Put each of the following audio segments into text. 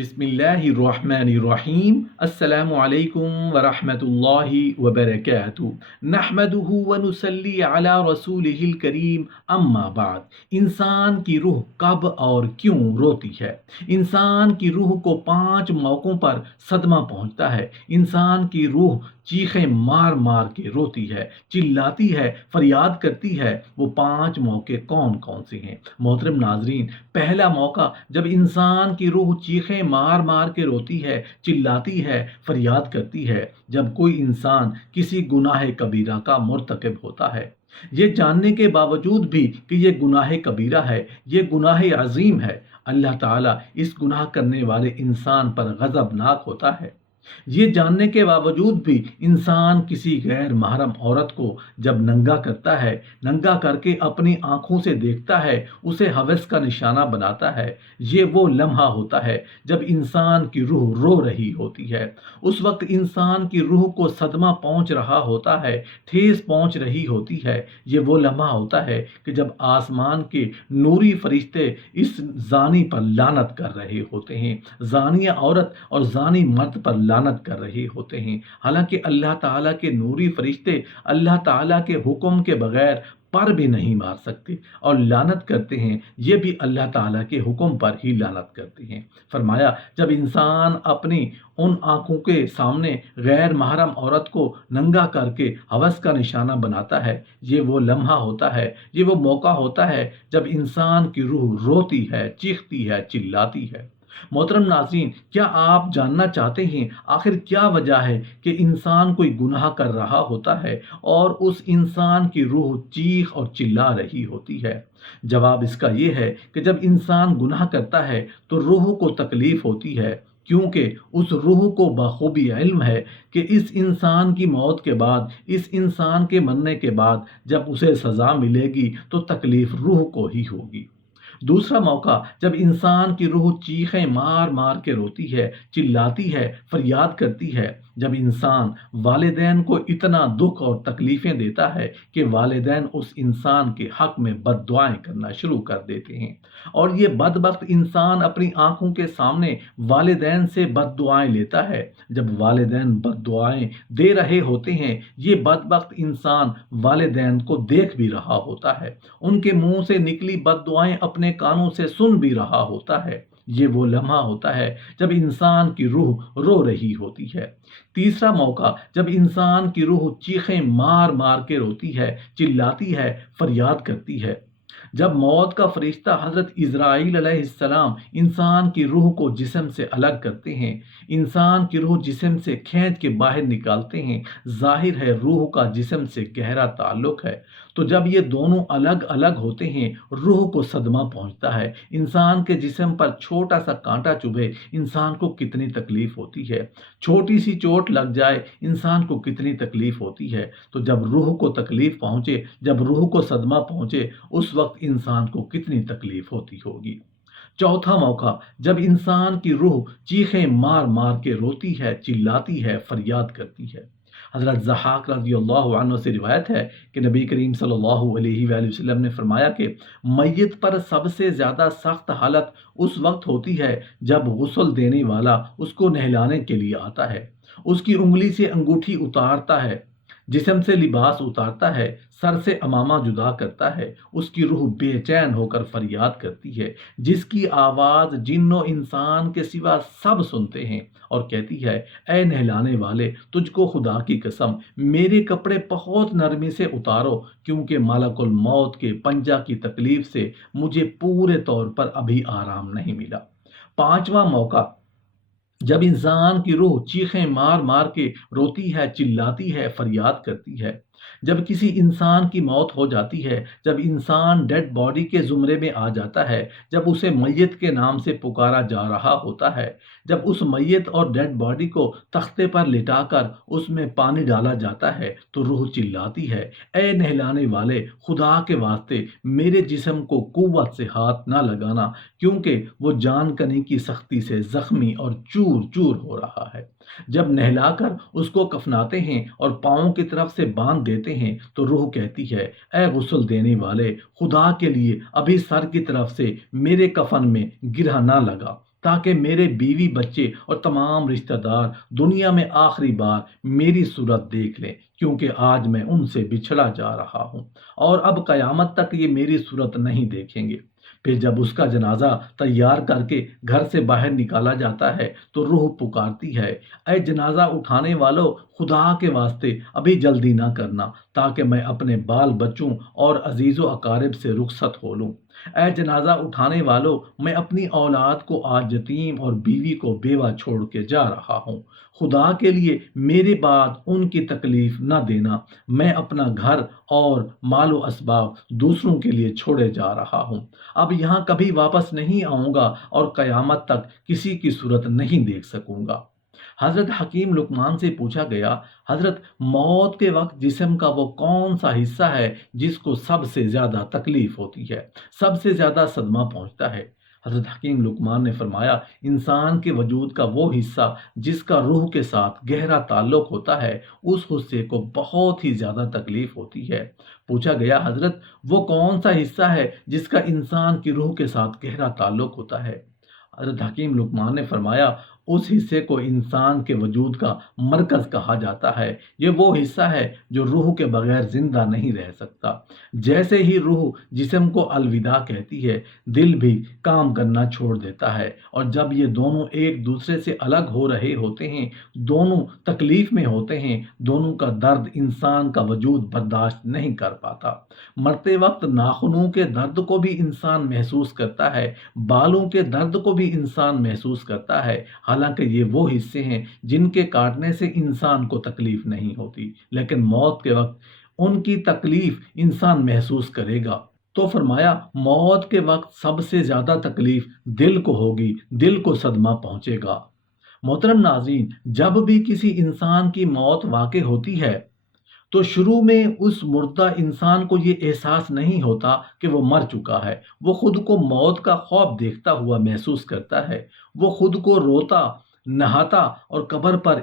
बिस्मिल्लाहिर्रहमानिर्रहीम। अस्सलामु अलैकुम वरहमतुल्लाहि वबरकातुहू। नहमदुहु व नुसल्ली अला रसूलिहिल करीम, अम्मा बाद। इंसान की रूह कब और क्यों रोती है? इंसान की रूह को 5 मौक़ों पर सदमा पहुंचता है। इंसान की रूह चीखें मार मार के रोती है, चिल्लाती है, फरियाद करती है। वो 5 मौके कौन कौन से हैं? मोहतरम नाजरीन, पहला मौका जब इंसान की रूह चीखें मार मार के रोती है, चिल्लाती है, फरियाद करती है, जब कोई इंसान किसी गुनाह कबीरा का मुर्तकिब होता है, ये जानने के बावजूद भी कि ये गुनाह कबीरा है, ये गुनाह अजीम है। अल्लाह ताला इस गुनाह करने वाले इंसान पर गज़बनाक होता है। ये जानने के बावजूद भी इंसान किसी गैर महरम औरत को जब नंगा करता है, नंगा करके अपनी आंखों से देखता है, उसे हवस का निशाना बनाता है। ये वो लम्हा होता है जब इंसान की रूह रो रही होती है। उस वक्त इंसान की रूह को सदमा पहुंच रहा होता है, ठेस पहुंच रही होती है। ये वो लम्हा होता है कि जब आसमान के नूरी फरिश्ते इस जानी पर लानत कर रहे होते हैं, जानिया औरत और जानी मर्द पर लानत कर रहे होते हैं। हालांकि अल्लाह ताला के नूरी फरिश्ते अल्लाह ताला के हुक्म के बगैर पर भी नहीं मार सकते और लानत करते हैं, ये भी अल्लाह ताला के हुक्म पर ही लानत करते हैं। फरमाया, जब इंसान अपनी उन आंखों के सामने गैर महरम औरत को नंगा करके हवस का निशाना बनाता है, ये वो लम्हा होता है, ये वो मौका होता है जब इंसान की रूह रोती है, चीखती है, चिल्लाती है। मोहतरम नाज़रीन, क्या आप जानना चाहते हैं आखिर क्या वजह है कि इंसान कोई गुनाह कर रहा होता है और उस इंसान की रूह चीख और चिल्ला रही होती है? जवाब इसका ये है कि जब इंसान गुनाह करता है तो रूह को तकलीफ होती है, क्योंकि उस रूह को बखूबी इल्म है कि इस इंसान की मौत के बाद, इस इंसान के मरने के बाद जब उसे सज़ा मिलेगी तो तकलीफ रूह को ही होगी। दूसरा मौका जब इंसान की रूह चीखें मार मार के रोती है, चिल्लाती है, फरियाद करती है, जब इंसान वालिदैन को इतना दुख और तकलीफ़ें देता है कि वालिदैन उस इंसान के हक़ में बद्दुआएं करना शुरू कर देते हैं और ये बदबख्त इंसान अपनी आंखों के सामने वालिदैन से बद्दुआएं लेता है। जब वालिदैन बद्दुआएं दे रहे होते हैं, ये बदबख्त इंसान वालिदैन को देख भी रहा होता है, उनके मुंह से निकली बद्दुआएं अपने कानों से सुन भी रहा होता है। ये वो लम्हा होता है जब इंसान की रूह रो रही होती है। तीसरा मौका जब इंसान की रूह चीखें मार मार के रोती है, चिल्लाती है, फरियाद करती है। जब मौत का फरिश्ता हज़रत इज़राइल अलैहिस्सलाम इंसान की रूह को जिस्म से अलग करते हैं, इंसान की रूह जिस्म से खींच के बाहर निकालते हैं, जाहिर है रूह का जिस्म से गहरा ताल्लुक है। तो जब ये दोनों अलग अलग होते हैं, रूह को सदमा पहुंचता है। इंसान के जिस्म पर छोटा सा कांटा चुभे, इंसान को कितनी तकलीफ होती है। छोटी सी चोट लग जाए, इंसान को कितनी तकलीफ होती है। तो जब रूह को तकलीफ पहुंचे, जब रूह को सदमा पहुंचे, उस वक्त इंसान को कितनी तकलीफ होती होगी। चौथा मौका जब इंसान की रूह चीखें मार मार के रोती है, चिल्लाती है, फरियाद करती है। हज़रत ज़हाक रज़ियल्लाहु अन्हु से रिवायत है कि नबी करीम सल्लल्लाहु अलैहि वसल्लम ने फरमाया कि मैयत पर सबसे ज़्यादा सख्त हालत उस वक्त होती है जब गुस्ल देने वाला उसको नहलाने के लिए आता है, उसकी उंगली से अंगूठी उतारता है, जिस्म से लिबास उतारता है, सर से अमामा जुदा करता है, उसकी रूह बेचैन होकर फरियाद करती है, जिसकी आवाज़ जिन्नो इंसान के सिवा सब सुनते हैं और कहती है, ऐ नहलाने वाले, तुझको खुदा की कसम, मेरे कपड़े बहुत नरमी से उतारो, क्योंकि मलकुल मौत के पंजा की तकलीफ से मुझे पूरे तौर पर अभी आराम नहीं मिला। पांचवा मौका जब इंसान की रूह चीखें मार मार के रोती है, चिल्लाती है, फरियाद करती है। जब किसी इंसान की मौत हो जाती है, जब इंसान डेड बॉडी के ज़ुमरे में आ जाता है, जब उसे मैयत के नाम से पुकारा जा रहा होता है, जब उस मैयत और डेड बॉडी को तख्ते पर लिटाकर उसमें पानी डाला जाता है, तो रूह चिल्लाती है, ऐ नहलाने वाले, खुदा के वास्ते मेरे जिस्म को कुव्वत से हाथ ना लगाना, क्योंकि वो जान कनी की सख्ती से जख्मी और चूर चूर हो रहा है। जब नहलाकर उसको कफनाते हैं और पाँव की तरफ से बांध देते हैं, तो रूह कहती है, ऐ गुस्ल देने वाले, खुदा के लिए अभी सर की तरफ से मेरे कफन में गिरह ना लगा, تاکہ میرے بیوی بچے اور تمام رشتہ دار دنیا میں آخری بار میری صورت دیکھ لیں، کیونکہ آج میں ان سے بچھڑا جا رہا ہوں اور اب قیامت تک یہ میری صورت نہیں دیکھیں گے۔ پھر جب اس کا جنازہ تیار کر کے گھر سے باہر نکالا جاتا ہے تو روح پکارتی ہے، اے جنازہ اٹھانے والو، خدا کے واسطے ابھی جلدی نہ کرنا، تاکہ میں اپنے بال بچوں اور عزیز و اقارب سے رخصت ہو لوں۔ اے جنازہ اٹھانے والو، میں اپنی اولاد کو آج یتیم اور بیوی کو بیوہ چھوڑ کے جا رہا ہوں، خدا کے لیے میرے بعد ان کی تکلیف نہ دینا، میں اپنا گھر اور مال و اسباب دوسروں کے لیے چھوڑے جا رہا ہوں، اب یہاں کبھی واپس نہیں آؤں گا اور قیامت تک کسی کی صورت نہیں دیکھ سکوں گا۔ حضرت حکیم لقمان سے پوچھا گیا، حضرت موت کے وقت جسم کا وہ کون سا حصہ ہے جس کو سب سے زیادہ تکلیف ہوتی ہے، سب سے زیادہ صدمہ پہنچتا ہے؟ حضرت حکیم لقمان نے فرمایا، انسان کے وجود کا وہ حصہ جس کا روح کے ساتھ گہرا تعلق ہوتا ہے، اس حصے کو بہت ہی زیادہ تکلیف ہوتی ہے۔ پوچھا گیا، حضرت وہ کون سا حصہ ہے جس کا انسان کی روح کے ساتھ گہرا تعلق ہوتا ہے؟ حضرت حکیم لقمان نے فرمایا، اس حصے کو انسان کے وجود کا مرکز کہا جاتا ہے، یہ وہ حصہ ہے جو روح کے بغیر زندہ نہیں رہ سکتا۔ جیسے ہی روح جسم کو الوداع کہتی ہے، دل بھی کام کرنا چھوڑ دیتا ہے، اور جب یہ دونوں ایک دوسرے سے الگ ہو رہے ہوتے ہیں، دونوں تکلیف میں ہوتے ہیں، دونوں کا درد انسان کا وجود برداشت نہیں کر پاتا۔ مرتے وقت ناخنوں کے درد کو بھی انسان محسوس کرتا ہے، بالوں کے درد کو بھی انسان محسوس کرتا ہے، حالانکہ یہ وہ حصے ہیں جن کے کاٹنے سے انسان کو تکلیف نہیں ہوتی، لیکن موت کے وقت ان کی تکلیف انسان محسوس کرے گا۔ تو فرمایا، موت کے وقت سب سے زیادہ تکلیف دل کو ہوگی، دل کو صدمہ پہنچے گا۔ محترم ناظرین، جب بھی کسی انسان کی موت واقع ہوتی ہے تو شروع میں اس مردہ انسان کو یہ احساس نہیں ہوتا کہ وہ مر چکا ہے، وہ خود کو موت کا خواب دیکھتا ہوا محسوس کرتا ہے، وہ خود کو روتا، نہاتا اور قبر پر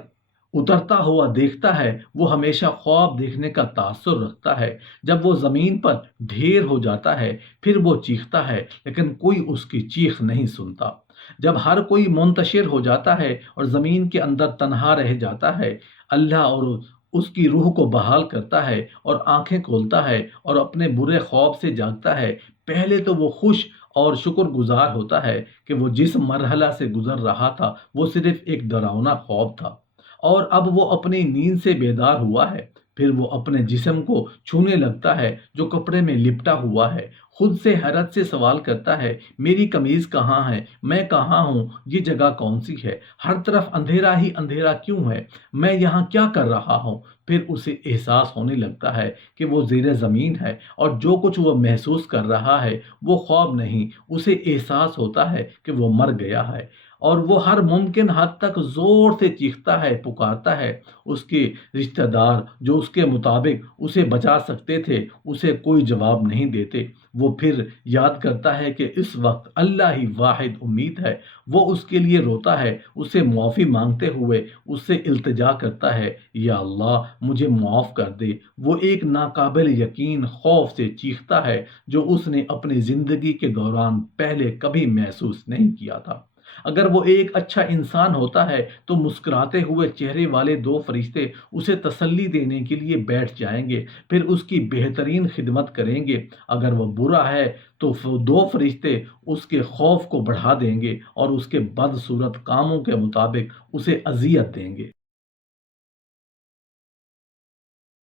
اترتا ہوا دیکھتا ہے، وہ ہمیشہ خواب دیکھنے کا تاثر رکھتا ہے۔ جب وہ زمین پر ڈھیر ہو جاتا ہے پھر وہ چیختا ہے، لیکن کوئی اس کی چیخ نہیں سنتا۔ جب ہر کوئی منتشر ہو جاتا ہے اور زمین کے اندر تنہا رہ جاتا ہے، اللہ اور اس کی روح کو بحال کرتا ہے اور آنکھیں کھولتا ہے اور اپنے برے خواب سے جاگتا ہے، پہلے تو وہ خوش اور شکر گزار ہوتا ہے کہ وہ جس مرحلہ سے گزر رہا تھا وہ صرف ایک ڈراؤنا خواب تھا، اور اب وہ اپنی نیند سے بیدار ہوا ہے۔ پھر وہ اپنے جسم کو چھونے لگتا ہے جو کپڑے میں لپٹا ہوا ہے، خود سے حیرت سے سوال کرتا ہے، میری قمیض کہاں ہے، میں کہاں ہوں، یہ جگہ کون سی ہے، ہر طرف اندھیرا ہی اندھیرا کیوں ہے، میں یہاں کیا کر رہا ہوں؟ پھر اسے احساس ہونے لگتا ہے کہ وہ زیر زمین ہے اور جو کچھ وہ محسوس کر رہا ہے وہ خواب نہیں، اسے احساس ہوتا ہے کہ وہ مر گیا ہے، اور وہ ہر ممکن حد تک زور سے چیختا ہے، پکارتا ہے۔ اس کے رشتہ دار جو اس کے مطابق اسے بچا سکتے تھے اسے کوئی جواب نہیں دیتے۔ وہ پھر یاد کرتا ہے کہ اس وقت اللہ ہی واحد امید ہے، وہ اس کے لیے روتا ہے، اسے معافی مانگتے ہوئے اس سے التجا کرتا ہے، یا اللہ مجھے معاف کر دے۔ وہ ایک ناقابل یقین خوف سے چیختا ہے جو اس نے اپنی زندگی کے دوران پہلے کبھی محسوس نہیں کیا تھا۔ اگر وہ ایک اچھا انسان ہوتا ہے تو مسکراتے ہوئے چہرے والے دو فرشتے اسے تسلی دینے کے لیے بیٹھ جائیں گے، پھر اس کی بہترین خدمت کریں گے۔ اگر وہ برا ہے تو دو فرشتے اس کے خوف کو بڑھا دیں گے اور اس کے بدصورت کاموں کے مطابق اسے اذیت دیں گے۔